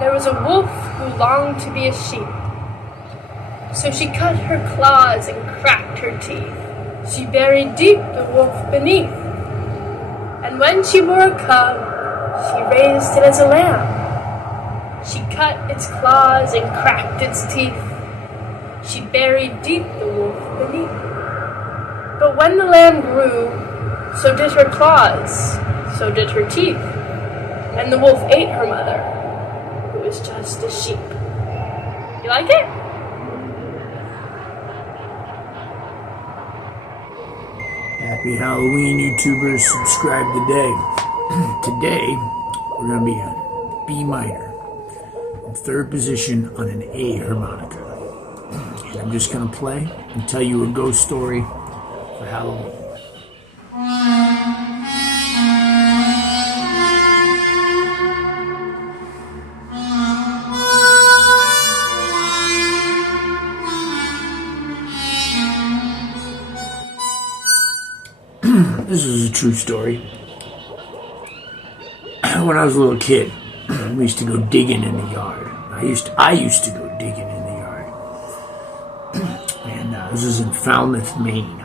There was a wolf who longed to be a sheep. So she cut her claws and cracked her teeth. She buried deep the wolf beneath. And when she bore a cub, she raised it as a lamb. She cut its claws and cracked its teeth. She buried deep the wolf beneath. But when the lamb grew, so did her claws, so did her teeth. And the wolf ate her mother, who was just a sheep. You like it? Happy Halloween, YouTubers. Subscribe today. Today, we're going to be on B minor, in third position on an A harmonica. And I'm just going to play and tell you a ghost story for Halloween. This is a true story. When I was a little kid, we used to go digging in the yard. I used to go digging in the yard. And this is in Falmouth, Maine.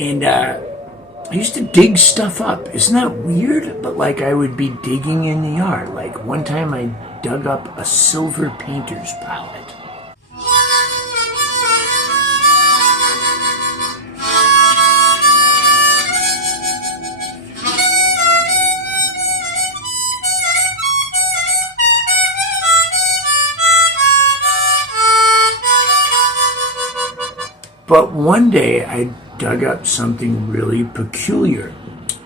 And I used to dig stuff up. Isn't that weird? But like I would be digging in the yard. Like one time I dug up a silver painter's palette. But one day I dug up something really peculiar,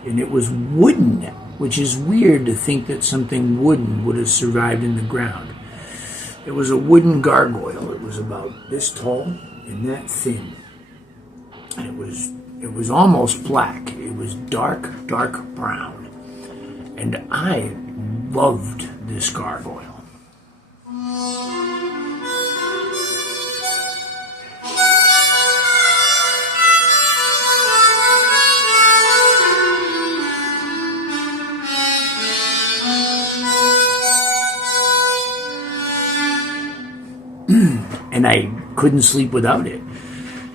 and it was wooden, which is weird to think that something wooden would have survived in the ground. It was a wooden gargoyle. It was about this tall and that thin, and it was almost black. It was dark brown, and I loved this gargoyle. And I couldn't sleep without it.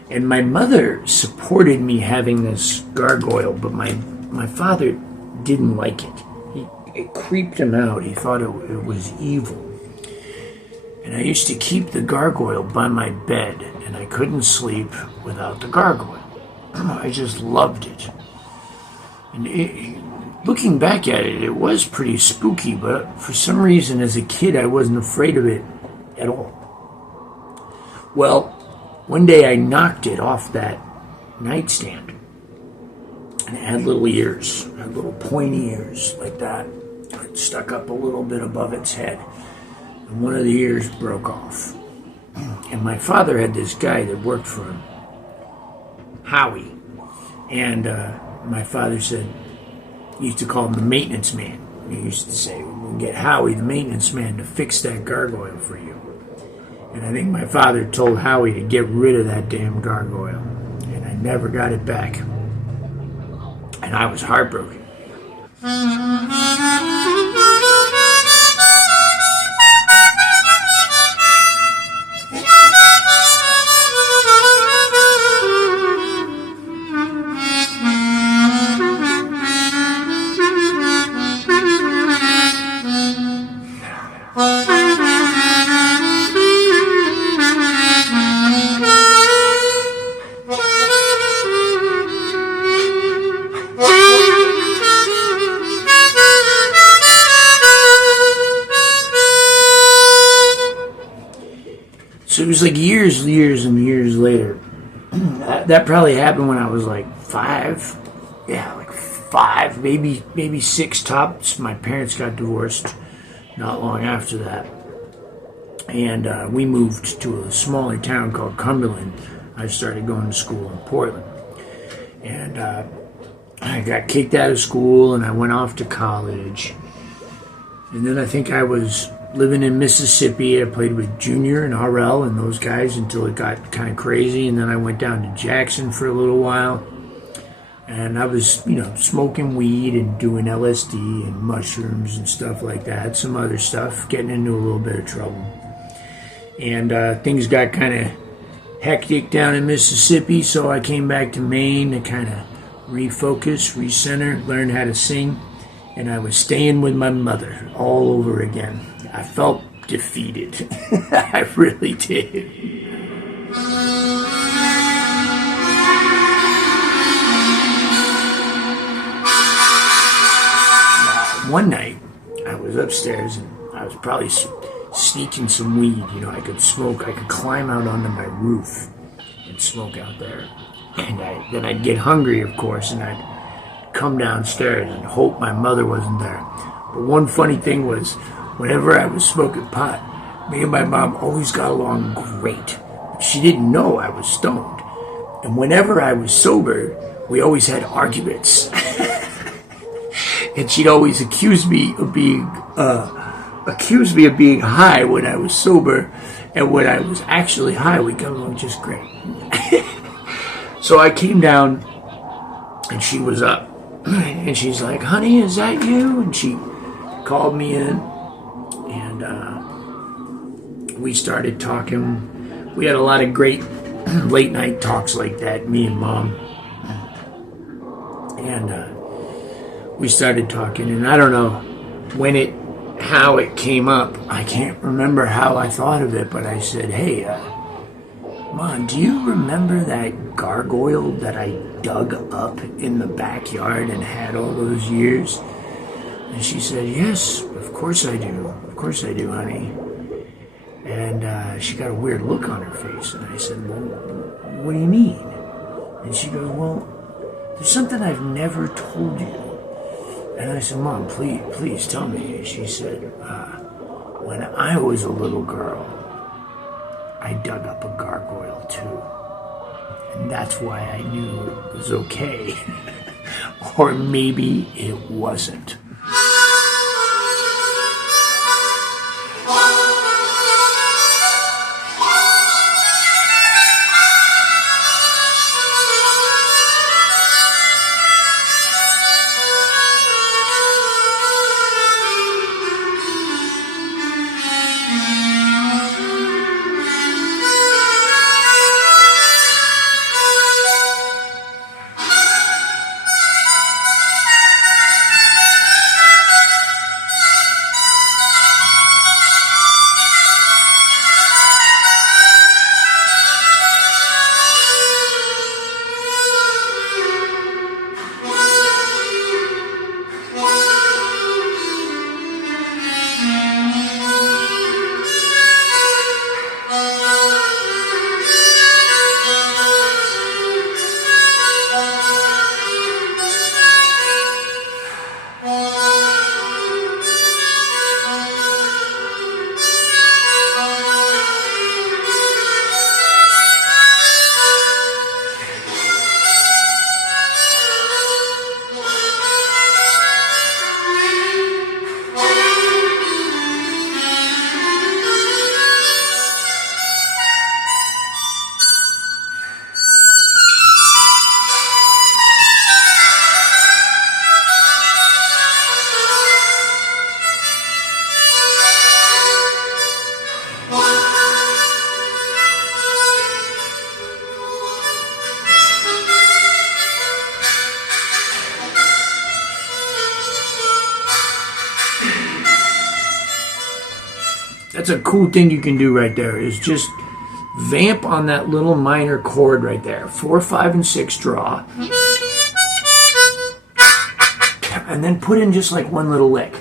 And my mother supported me having this gargoyle, but my father didn't like it. It creeped him out. He thought it was evil. And I used to keep the gargoyle by my bed, and I couldn't sleep without the gargoyle. I just loved it. And looking back at it, it was pretty spooky, but for some reason as a kid I wasn't afraid of it at all. Well, one day I knocked it off that nightstand, and it had little ears, had little pointy ears like that. It stuck up a little bit above its head, and one of the ears broke off. And my father had this guy that worked for him, Howie, and my father said, he used to call him the maintenance man. He used to say, we'll get Howie, the maintenance man, to fix that gargoyle for you. And I think my father told Howie to get rid of that damn gargoyle. And I never got it back. And I was heartbroken. So it was like years and years later. That probably happened when I was like 5. Yeah, like 5, maybe 6 tops. My parents got divorced not long after that. And we moved to a smaller town called Cumberland. I started going to school in Portland. And I got kicked out of school and I went off to college. And then I think I was living in Mississippi. I played with Junior and RL and those guys until it got kind of crazy. And then I went down to Jackson for a little while. And I was, smoking weed and doing LSD and mushrooms and stuff like that. Some other stuff, getting into a little bit of trouble. And things got kind of hectic down in Mississippi, so I came back to Maine to kind of refocus, recenter, learn how to sing. And I was staying with my mother all over again. I felt defeated. I really did. One night, I was upstairs and I was probably sneaking some weed. I could smoke. I could climb out onto my roof and smoke out there. And then I'd get hungry, of course, and I'd come downstairs and hope my mother wasn't there. But one funny thing was, whenever I was smoking pot, me and my mom always got along great. She didn't know I was stoned. And whenever I was sober, we always had arguments. And she'd always accuse me of being high when I was sober, and when I was actually high, we got along just great. So I came down, and she was up, and she's like, "Honey, is that you?" And she called me in, and we started talking. We had a lot of great late night talks like that, me and Mom, and we started talking, and I don't know how it came up. I can't remember how I thought of it, but I said, "Hey, Mom, do you remember that gargoyle that I dug up in the backyard and had all those years?" And she said, "Yes, of course I do. Of course I do, honey." And she got a weird look on her face, and I said, "Well, what do you mean?" And she goes, "Well, there's something I've never told you." And I said, "Mom, please tell me." And she said, "When I was a little girl, I dug up a gargoyle too. And that's why I knew it was okay." Or maybe it wasn't. That's a cool thing you can do right there, is just vamp on that little minor chord right there. 4, 5, and 6 draw. And then put in just like one little lick.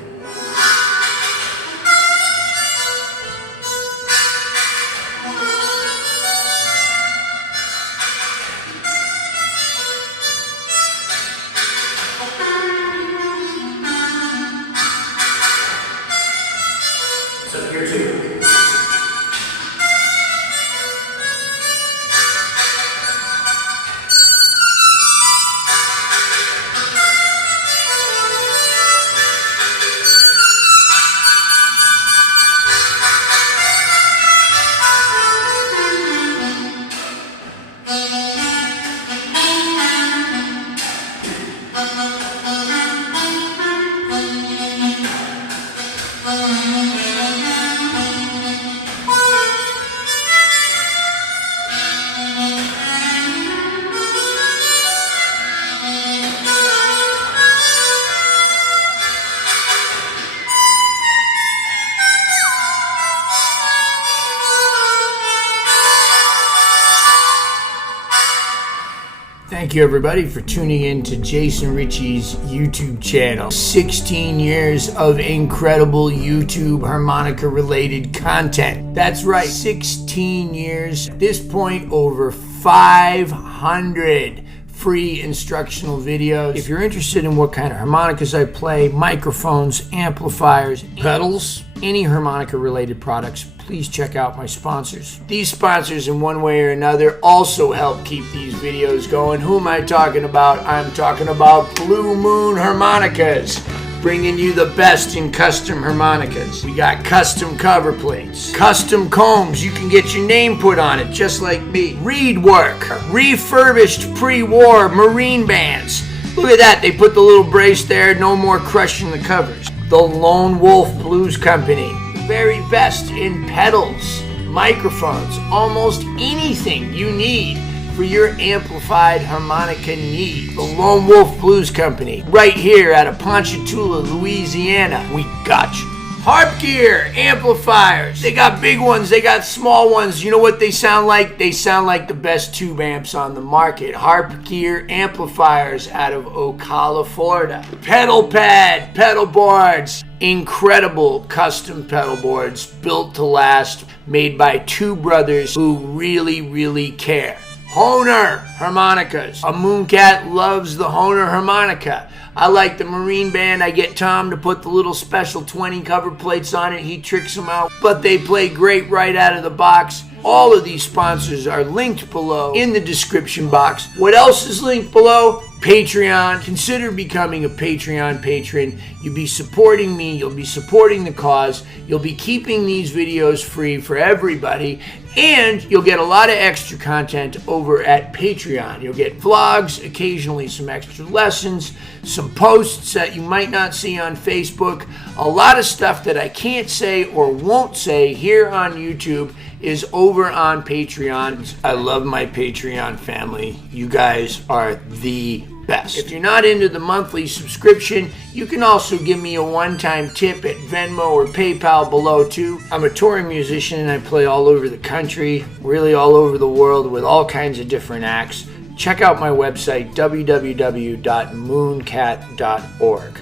Thank you everybody for tuning in to Jason Ricci's YouTube channel. 16 years of incredible YouTube harmonica related content. That's right, 16 years. At this point, over 500 free instructional videos. If you're interested in what kind of harmonicas I play, microphones, amplifiers, pedals, any harmonica related products, please check out my sponsors. These sponsors in one way or another also help keep these videos going. Who am I talking about? I'm talking about Blue Moon Harmonicas, bringing you the best in custom harmonicas. We got custom cover plates, custom combs, you can get your name put on it just like me. Reed work, refurbished pre-war Marine bands. Look at that, they put the little brace there, no more crushing the covers. The Lone Wolf Blues Company, the very best in pedals, microphones, almost anything you need for your amplified harmonica need. The Lone Wolf Blues Company, right here out of Ponchatoula, Louisiana. We got you. Harp gear, amplifiers. They got big ones, they got small ones. You know what they sound like? They sound like the best tube amps on the market. Harp gear amplifiers out of Ocala, Florida. Pedal pad, pedal boards. Incredible custom pedal boards built to last, made by two brothers who really care. Hohner Harmonicas. A Mooncat loves the Hohner Harmonica. I like the Marine Band. I get Tom to put the little special 20 cover plates on it. He tricks them out, but they play great right out of the box. All of these sponsors are linked below in the description box. What else is linked below? Patreon. Consider becoming a Patreon patron. You'll be supporting me. You'll be supporting the cause. You'll be keeping these videos free for everybody. And you'll get a lot of extra content over at Patreon. You'll get vlogs, occasionally some extra lessons, some posts that you might not see on Facebook. A lot of stuff that I can't say or won't say here on YouTube is over on Patreon. I love my Patreon family. You guys are the best. If you're not into the monthly subscription, you can also give me a one-time tip at Venmo or PayPal below too. I'm a touring musician and I play all over the country, really all over the world with all kinds of different acts. Check out my website, www.mooncat.org.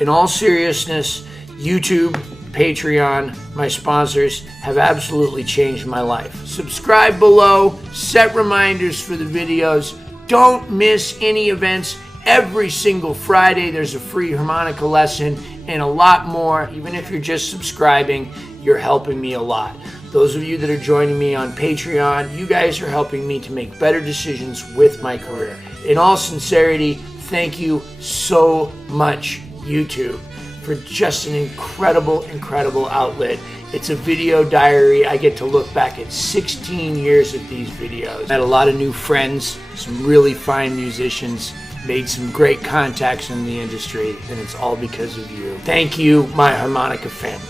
In all seriousness, YouTube, Patreon, my sponsors have absolutely changed my life. Subscribe below, set reminders for the videos. Don't miss any events. Every single Friday there's a free harmonica lesson and a lot more. Even if you're just subscribing, you're helping me a lot. Those of you that are joining me on Patreon, you guys are helping me to make better decisions with my career. In all sincerity, thank you so much, YouTube, for just an incredible outlet. It's a video diary. I get to look back at 16 years of these videos. I had a lot of new friends, some really fine musicians, made some great contacts in the industry, and it's all because of you. Thank you, my harmonica family.